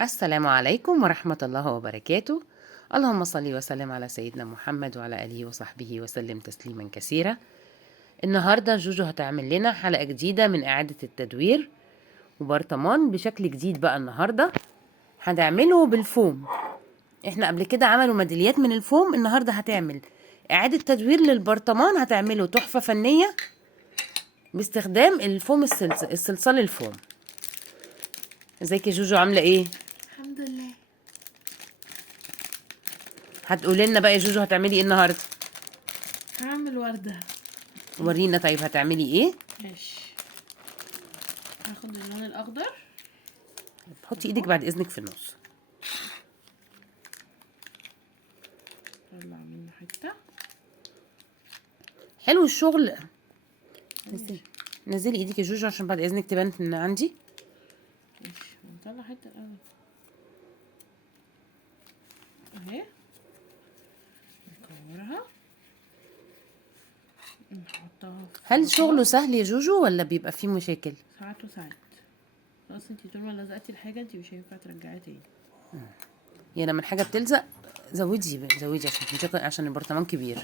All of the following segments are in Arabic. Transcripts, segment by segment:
السلام عليكم ورحمة الله وبركاته. اللهم صل وسلم على سيدنا محمد وعلى آله وصحبه وسلم تسليما كثيرا. النهاردة جوجو هتعمل لنا حلقة جديدة من إعادة التدوير وبرطمان بشكل جديد بقى. النهاردة هنعمله بالفوم. احنا قبل كده عملوا ميداليات من الفوم، النهاردة هتعمل إعادة تدوير للبرطمان، هتعمله تحفة فنية باستخدام الفوم الصلصال الفوم. ازيك يا جوجو، عاملة ايه؟ الحمد لله. هتقولي لنا بقى يا جوجو هتعملي ايه النهارده؟ هعمل وردة. ورينا طيب هتعملي ايه؟ ماشي، هاخد اللون الاخضر. حطي ايدك بعد اذنك في النص. طلع منه حتة. حلو الشغل. نزلي ايدك يا جوجو عشان بعد اذنك تبان من عندي. ماشي، ونطلع حتة الاول اهي، نكورها نحطها في هل الخلاط. شغله سهل يا جوجو ولا بيبقى فيه مشاكل؟ ساعات وساعات. خلاص، انتي طول ما لزقتي الحاجة انتي مش هينفع ترجعيها تاني. يعني لما الحاجه بتلزق زودي عشان البرطمان كبير.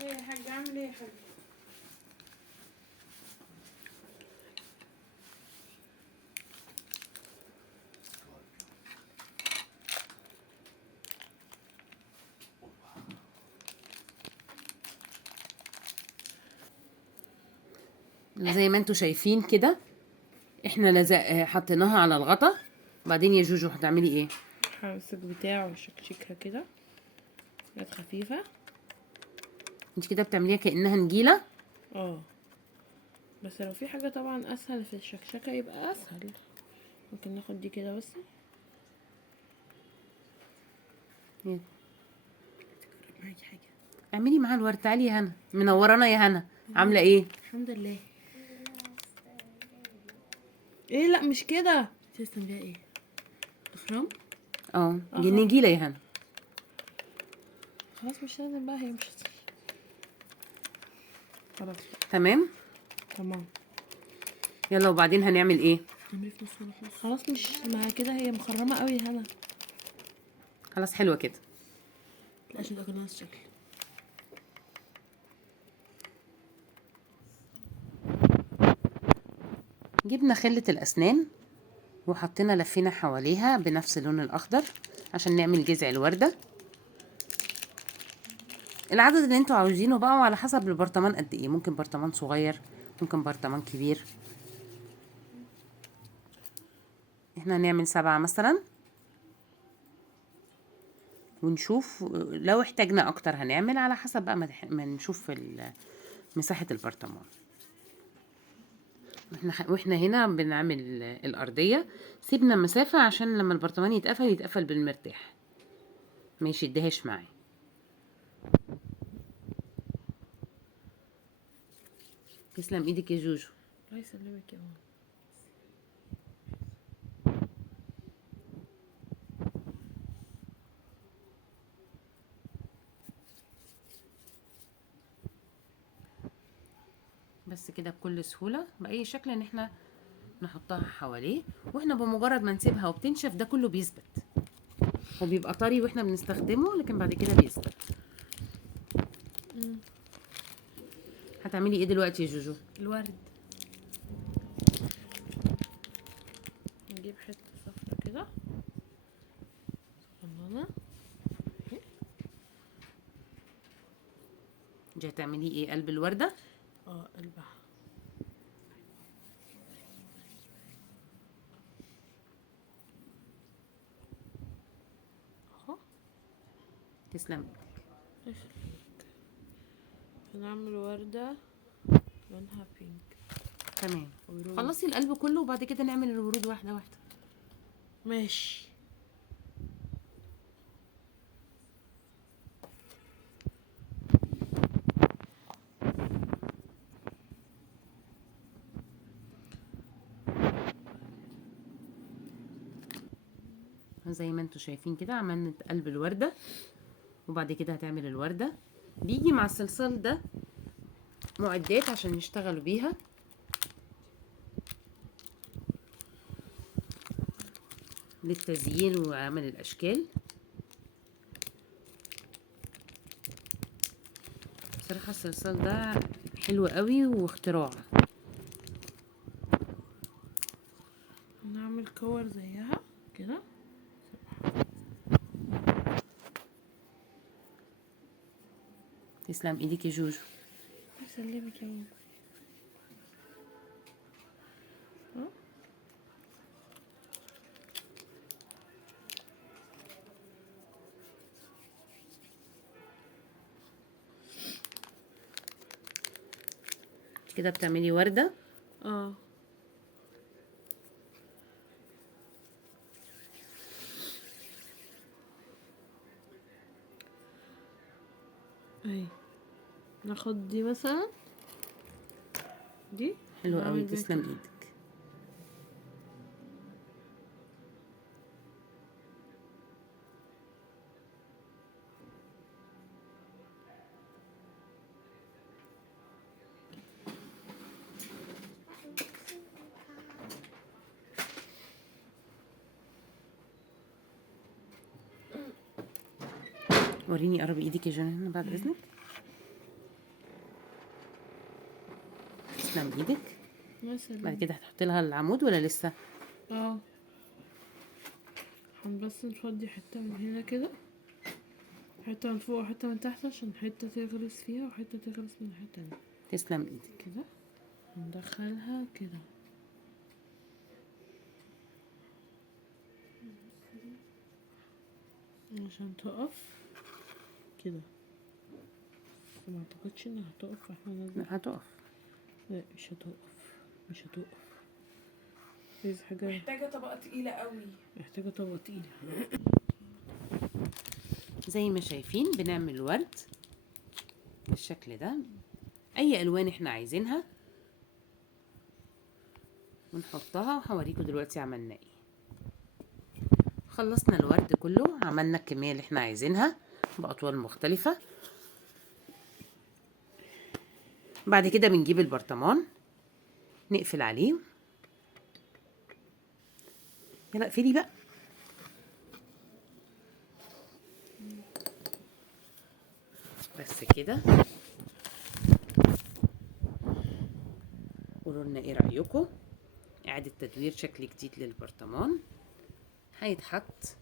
ايه يا حاج، اعمل ايه يا حاج؟ زي ما انتوا شايفين كده احنا حطيناها على الغطا. بعدين يا جوجو هتعملي ايه؟ همسك بتاعه وشكشكها كده حاجات خفيفة. انت كده بتعمليها كانها نجيله. بس لو في حاجة طبعا اسهل في الشكشكة يبقى اسهل. ممكن ناخد دي كده بس. معاكي حاجة؟ اعملي معاها الورد. تعالي يا هنا، منورانا يا هنا، عامله ايه؟ الحمد لله. ايه، لا مش كده. تسلم بيها ايه؟ اخرام. دي النجيله يا هنا. خلاص مش لازم بقى، هي مش خلاص. تمام. تمام. يلا وبعدين هنعمل ايه؟ نعمل في نص. خلاص مش مع كده، هي مخرمة قوي يا هنا. خلاص حلوه كده. لا عشان تاكل نفس الشكل. جبنا خلة الأسنان وحطينا لفينا حواليها بنفس اللون الأخضر عشان نعمل جذع الوردة. العدد اللي انتوا عاوزينه بقى وعلى حسب البرطمان قد ايه، ممكن برطمان صغير ممكن برطمان كبير. احنا هنعمل 7 مثلا، ونشوف لو احتاجنا اكتر هنعمل على حسب بقى ما نشوف مساحة البرطمان. واحنا هنا بنعمل الأرضية، سيبنا مسافة عشان لما البرطمان يتقفل بالمرتاح، ما يشدهاش معي. تسلم ايدك يا جوجو. الله يسلمك يا ماما. بس كده بكل سهولة بأي شكل ان احنا نحطها حواليه، واحنا بمجرد ما نسيبها وبتنشف ده كله بيثبت وبيبقى طري واحنا بنستخدمه، لكن بعد كده بيثبت. هتعملي ايه دلوقتي يا جوجو؟ الورد. نجيب حتة صفرة كده صغننة. انت هتعملي ايه؟ قلب الوردة؟ قلبها. اهو. تسلم. هنعمل وردة لونها بينك. تمام. ورود. خلصي القلب كله وبعد كده نعمل الورود واحدة واحدة. ماشي. زي ما انتوا شايفين كده عملنا قلب الوردة، وبعد كده هتعمل الوردة. بيجي مع الصلصال ده معدات عشان يشتغلوا بيها. للتزيين وعمل الاشكال. بصراحة الصلصال ده حلو قوي واختراع. نعمل كور زيها كده. تسلم ايدك يا جوجو. يسلمك يا ماما. كده بتعملي وردة. اه اهي، ناخد دي مثلا، دي حلو قوي، نعمل بيها تسلم كده. ايدك. وريني قرب ايدك يا جنان بعد اذنك. تسلم ايدك. بعد مثلا كده هتحطي لها العمود ولا لسه؟ اه بس نفضي حتة من هنا كده، حتة من فوق وحتة من تحت، عشان حتة تغرس فيها وحتة تغرس من الحتة تانية تسلم ايدك. كده. ندخلها كده عشان تقف كده، بس ما اعتقدش انها هتقف واحنا نازلين. لا هتقف. لا مش هتقف، مش هتقف. عايز حاجة محتاجة طبقة تقيلة قوي. محتاجة طبقة تقيلة. زي ما شايفين بنعمل ورد بالشكل ده، اي الوان احنا عايزينها ونحطها، وهوريكم دلوقتي عملنا ايه. خلصنا الورد كله، عملنا الكمية اللي احنا عايزينها باطوال مختلفة. بعد كده بنجيب البرطمان نقفل عليه. يلا اقفلي بقى. بس كده. قولوا لنا ايه رأيكم. اعادة تدوير شكل جديد للبرطمان، هيتحط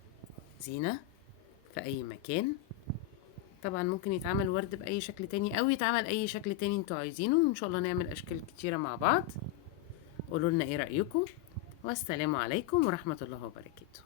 زينة في اي مكان. طبعا ممكن يتعمل ورد باي شكل تاني او يتعمل اي شكل تاني انتوا عايزينه. ان شاء الله نعمل اشكال كتيرة مع بعض. قولوا لنا ايه رأيكم، والسلام عليكم ورحمة الله وبركاته.